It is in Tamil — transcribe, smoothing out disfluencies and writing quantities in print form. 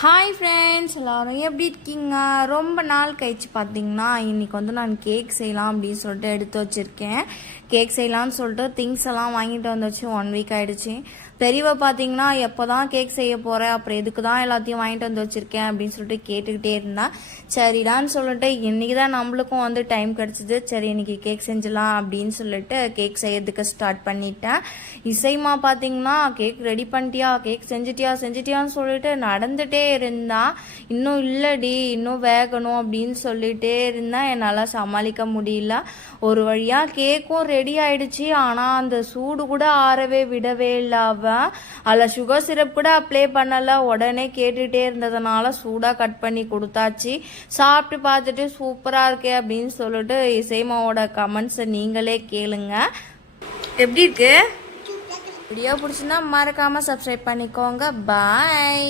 ஹாய் ஃப்ரெண்ட்ஸ், எல்லோரும் எப்படி இருக்கீங்க? ரொம்ப நாள் கழிச்சு பார்த்தீங்கன்னா இன்றைக்கி நான் கேக் செய்யலாம் அப்படின்னு சொல்லிட்டு எடுத்து வச்சுருக்கேன். கேக் செய்யலான்னு சொல்லிட்டு திங்ஸ் எல்லாம் வாங்கிட்டு வந்துச்சு. 1 வீக் ஆகிடுச்சு. பெரியவ பார்த்தீங்கன்னா எப்போ தான் கேக் செய்ய போகிறேன், அப்புறம் எதுக்கு தான் எல்லாத்தையும் வாங்கிட்டு வந்து வச்சுருக்கேன் அப்படின்னு சொல்லிட்டு கேட்டுக்கிட்டே இருந்தேன். சரிடான்னு சொல்லிட்டு இன்றைக்கி தான் நம்மளுக்கும் டைம் கிடச்சிது. சரி இன்றைக்கி கேக் செஞ்சிடலாம் அப்படின்னு சொல்லிட்டு கேக் செய்யறதுக்கு ஸ்டார்ட் பண்ணிட்டேன். இசைமா பார்த்தீங்கன்னா கேக் ரெடி பண்ணிட்டியா, கேக் செஞ்சிட்டியான்னு சொல்லிட்டு நடந்துகிட்டே இருந்தா. இன்னும் இல்லடி, இன்னும் வேகணும் அப்படின்னு சொல்லிட்டே இருந்தேன். என்னால் சமாளிக்க முடியல. ஒரு வழியாக கேக்கும் ரெடி ஆயிடுச்சு. ஆனால் அந்த சூடு கூட ஆறவே விடவே இல்லை. அதில் சுகர் சிரப் கூட அப்ளை பண்ணலை. உடனே கேட்டுகிட்டே இருந்ததுனால சூடாக கட் பண்ணி கொடுத்தாச்சு. சாப்பிட்டு பார்த்துட்டு சூப்பராக இருக்கே அப்படின்னு சொல்லிட்டு இசைமாவோட கமெண்ட்ஸை நீங்களே கேளுங்க. எப்படி இருக்கு? வீடியோ பிடிச்சிருந்தா மறக்காமல் சப்ஸ்கிரைப் பண்ணிக்கோங்க. பாய்.